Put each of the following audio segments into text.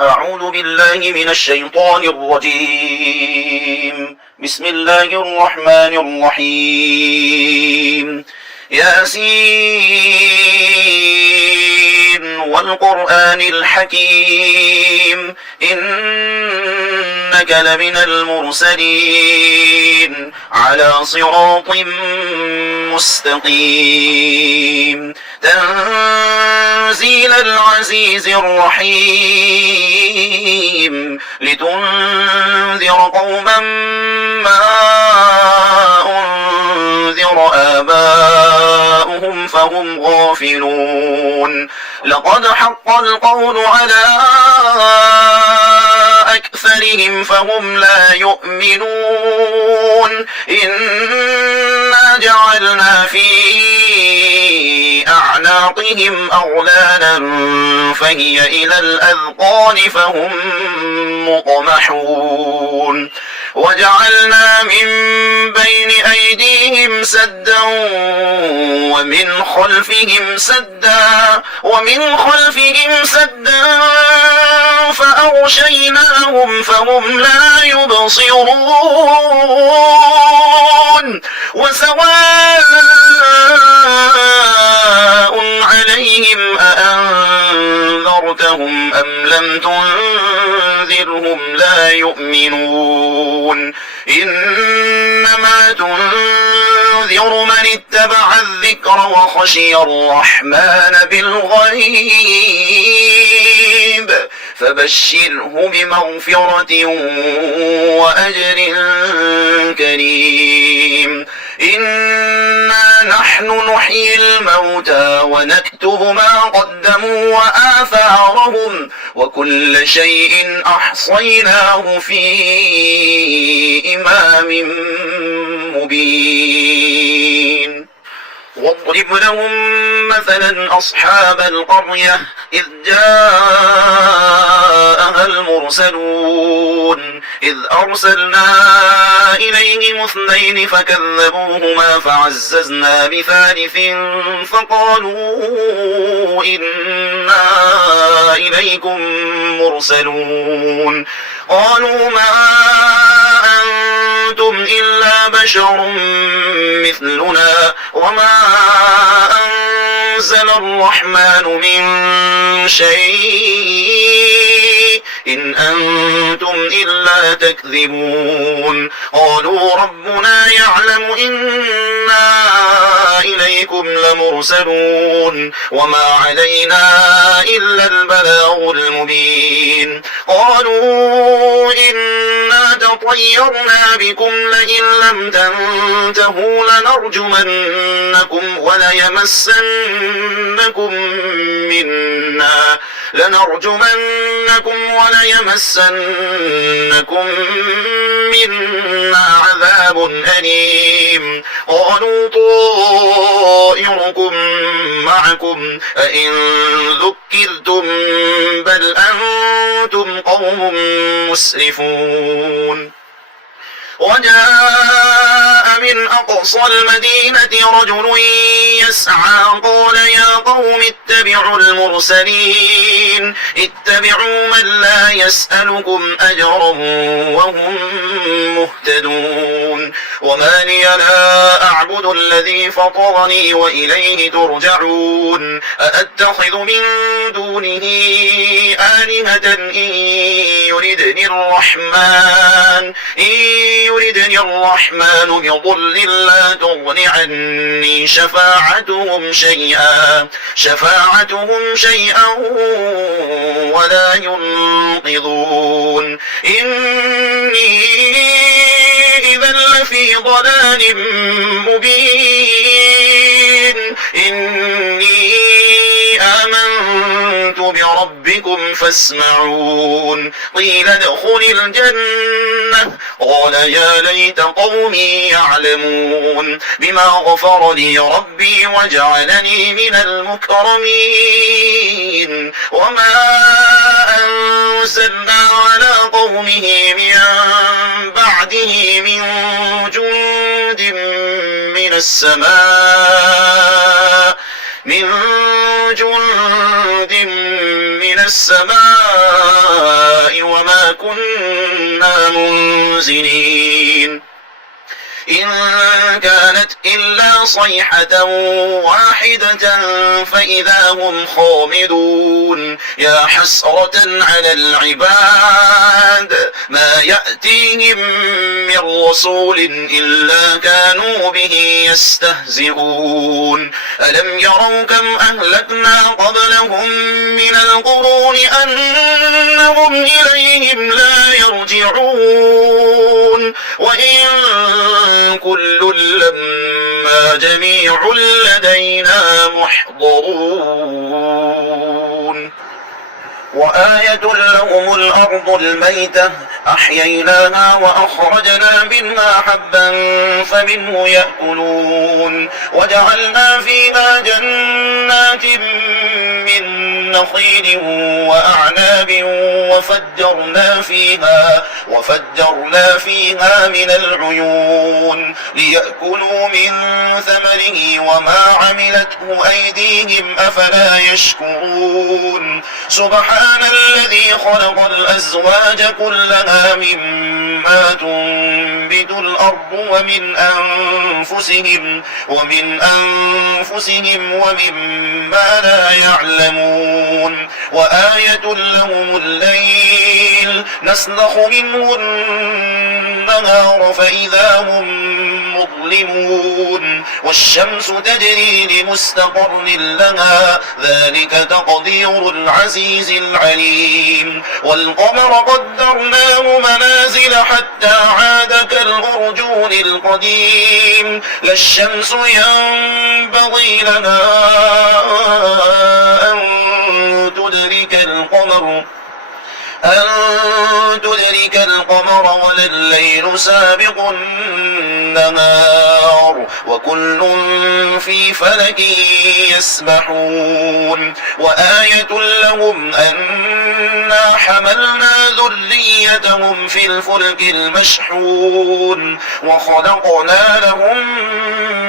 أعوذ بالله من الشيطان الرجيم. بسم الله الرحمن الرحيم. ياسين والقرآن الحكيم إنك لمن المرسلين على صراط مستقيم تنزيل العزيز الرحيم لتنذر قوما ما أنذر آباؤهم فهم غافلون لقد حق القول على أكثرهم فهم لا يؤمنون إنا جعلنا في أعناقهم أغلالا فهي إلى الأذقان فهم مقمحون وجعلنا من بين أيديهم سدا ومن خلفهم سدا فأغشيناهم فهم لا يبصرون وسواء عليهم أأنذرتهم أم لم تنذرهم لا يؤمنون إنما تنذر من اتبع الذكر وخشي الرحمن بالغيب فبشره بمغفرة وأجر كريم إنا نحن نحيي الموتى ونكتب ما قدموا وآثارهم وكل شيء أحصيناه في إمام مبين واضرب لهم مثلا أصحاب القرية إذ جاءها المرسلون إذ أرسلنا إليهم 2 فكذبوهما فعززنا بثالث فقالوا إنا إليكم مرسلون قالوا ما أنتم إلا بشر مثلنا وما أنزل الرحمن من شيء إن أنتم إلا تكذبون قالوا ربنا يعلم إنا إليكم لمرسلون وما علينا إلا البلاغ المبين قالوا إنا تطيرنا بكم لئن لم تنتهوا لنرجمنكم وليمسنكم منا عذاب أليم قالوا طائركم معكم أئن ذكرتم بل أنتم قوم مسرفون وجاء من أقصى المدينة رجل يسعى قال يا قوم اتبعوا المرسلين اتبعوا من لا يسألكم أجرا وهم مهتدون وما لي لا أعبد الذي فطرني وإليه ترجعون أأتخذ من دونه آلهة إن يردني الرحمن بضر لا تغن عني شفاعتهم شيئا ولا ينقذون إني إذا لفي ضلال مبين إني آمنت بربكم فاسمعون قيل ادخل الجنة قال يا ليت قومي يعلمون بما غفر لي ربي وجعلني من المكرمين وما أنزلنا على قومه من بعده من جند من السماء وما كنا منزلين إن كانت إلا صيحة واحدة فإذا هم خامدون يا حسرة على العباد ما يأتيهم من رسول إلا كانوا به يستهزئون ألم يروا كم أهلكنا قبلهم من القرون أنهم إليهم لا يرجعون وإن كل لما جميع لدينا محضرون وآية لهم الأرض الميتة أحييناها وأخرجنا منها حبا فمنه يأكلون وجعلنا فيها جنات من نخيل وأعناب وفجرنا فيها من العيون ليأكلوا من ثمره وما عملته أيديهم أفلا يشكرون سبحان الذي خلق الأزواج كلها مما تنبت الأرض ومن أنفسهم ومما لا يعلمون وآية لهم الليل نسلخ منه النهار فإذا هم مظلمون والشمس تجري لمستقر لها ذلك تقدير العزيز العليم والقمر قدرناه منازل حتى عاد كالأرجون القديم لا الشمس ينبغي لها أن تدرك القمر ولا الليل سابق النهار وكل في فلك يسبحون وآية لهم أنا حملنا ذريتهم في الفلك المشحون وخلقنا لهم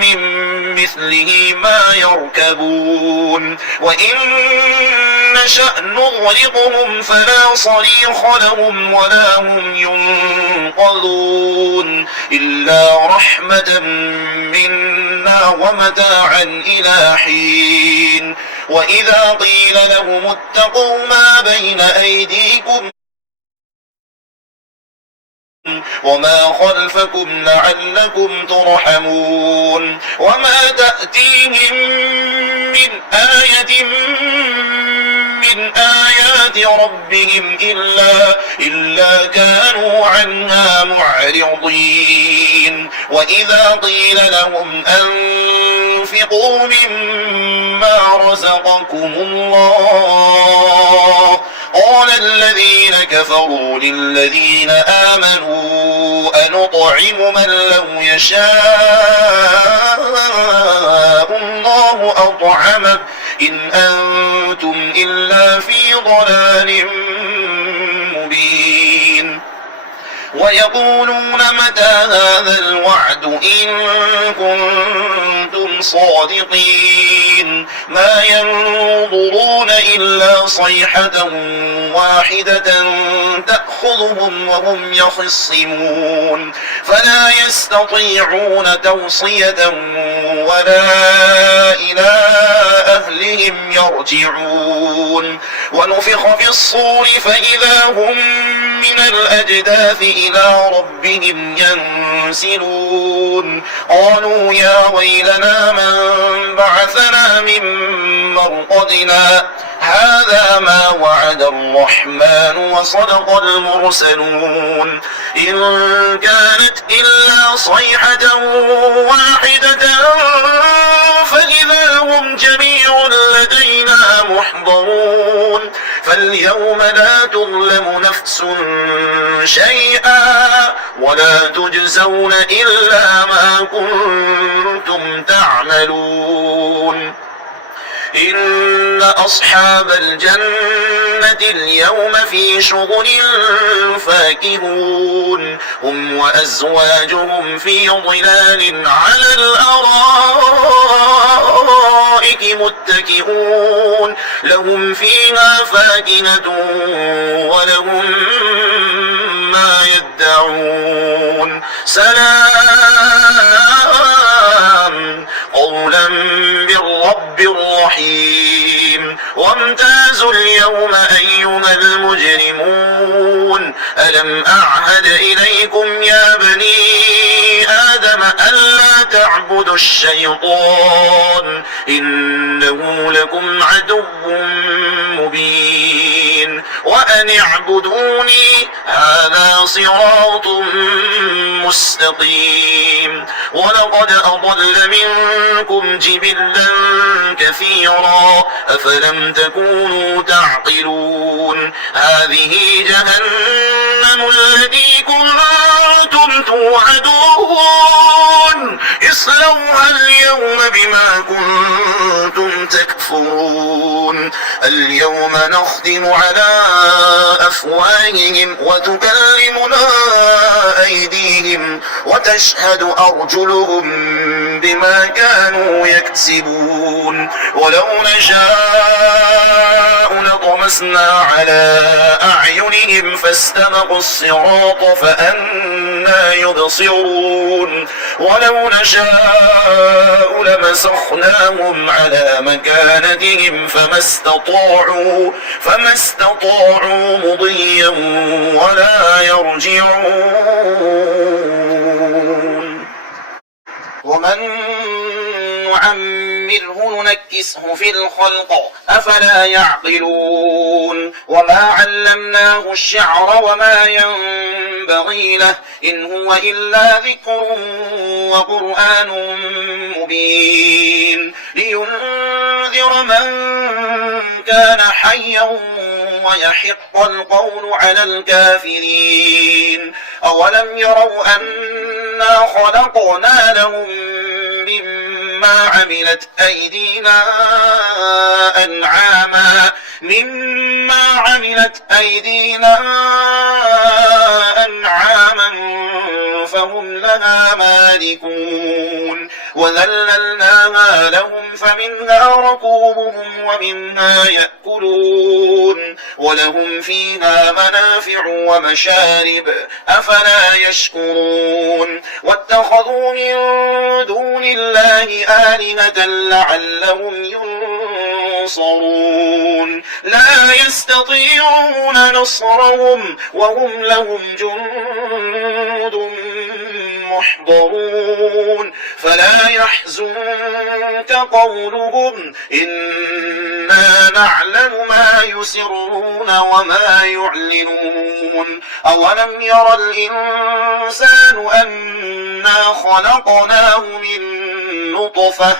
من مثله ما يركبون وإن نشأ نغرقهم فلا صريخ لهم ولا هم ينقذون إلا رحمة منا ومتاعا إلى حين وإذا قيل لهم اتقوا ما بين أيديكم وما خلفكم لعلكم ترحمون وما تأتيهم من آية من آيات ربهم إلا كانوا عنها معرضين وإذا قيل لهم أنفقوا مما رزقكم الله قال الذين كفروا للذين آمنوا أنطعم من لو يشاء الله أطعمه إن أنتم إلا في ضلال مبين ويقولون متى هذا الوعد إن كنتم صادقين ما ينظرون إلا صيحة واحدة تأخذهم وهم يخصمون فلا يستطيعون توصية ولا إلى أهلهم يرجعون ونفخ في الصور فإذا هم من الأجداث إلى ربهم ينسلون قالوا يا ويلنا من بعثنا من مرقدنا هذا ما وعد الرحمن وصدق المرسلون إن كانت إلا صيحة واحدة فإذا هم جميع لدينا محضرون فاليوم لا تظلم نفس شيئا ولا تجزون إلا ما كنتم تعملون إن أصحاب الجنة اليوم في شغل فاكهون هم وأزواجهم في ظلال على الأرائك متكئون لهم فيها فاكهة ولهم يسمعون سلام قولا من رب رحيم وامتازوا اليوم أيها المجرمون ألم أعهد إليكم يا بني آدم ألا تعبدوا الشيطان إنه لكم عدو مبين وأن اعبدوني هذا صراط مستقيم ولقد أضل منكم جبلا كثيرا أفلم تكونوا تعقلون هذه جهنم التي كنتم توعدون اصلوها اليوم بما كنتم تكفرون اليوم نختم على أفواههم وتكلمنا أيديهم وتشهد أرجلهم بما كانوا يكسبون ولو نشاء لطمسنا على أعينهم فاستبقوا الصراط فأنى يبصرون ولو نشاء لمسخناهم على مكانتهم فما استطاعوا مضيا ولا يرجعون ومن نعمره ننكسه في الخلق أفلا يعقلون وما علمناه الشعر وما ينبغي له إن هو إلا ذكر وقرآن مبين لينذر من كان حيا ويحق القول على الكافرين أولم يروا أنا خلقنا لهم مما عملت أيدينا أنعاما فهم لها مالكون وذللناها لهم فمنها ركوبهم ومنها يأكلون ولهم فيها منافع ومشارب أفلا يشكرون واتخذوا من دون الله آلهة لعلهم ينصرون لا يستطيعون نصرهم وهم لهم جند محضرون فلا يحزنك قولهم إنا نعلم ما يسرون وما يعلنون أولم ير الإنسان أنا خلقناه من نطفة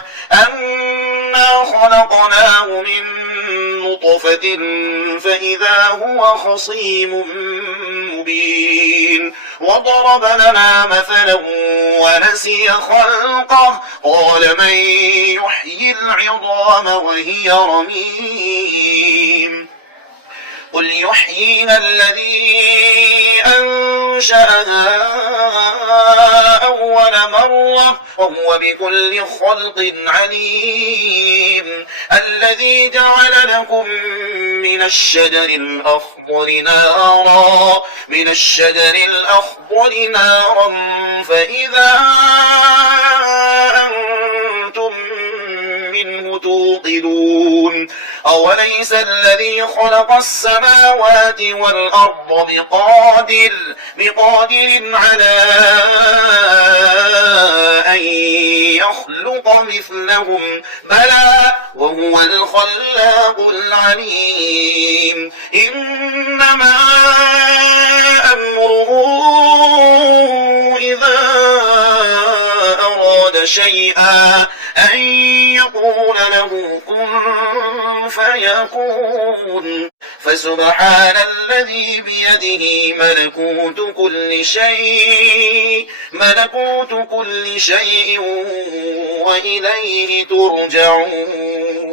فإذا هو خصيم مبين وضرب لنا مثلا ونسي خلقه قال من يحيي العظام وهي رميم قل يحييها الذي أنشأها أول مرة وهو بكل خلق عليم الذي جعل لكم من الشجر الأخضر نارا فإذا أنتم منه توقدون أوليس الذي خلق السماوات والأرض بقادر على أن يخلق مثلهم بلى وهو الخلاق العليم إنما أمره إذا أراد شيئا أن يقول له كن فيكون فسبحان الذي بيده ملكوت كل شيء وإليه ترجعون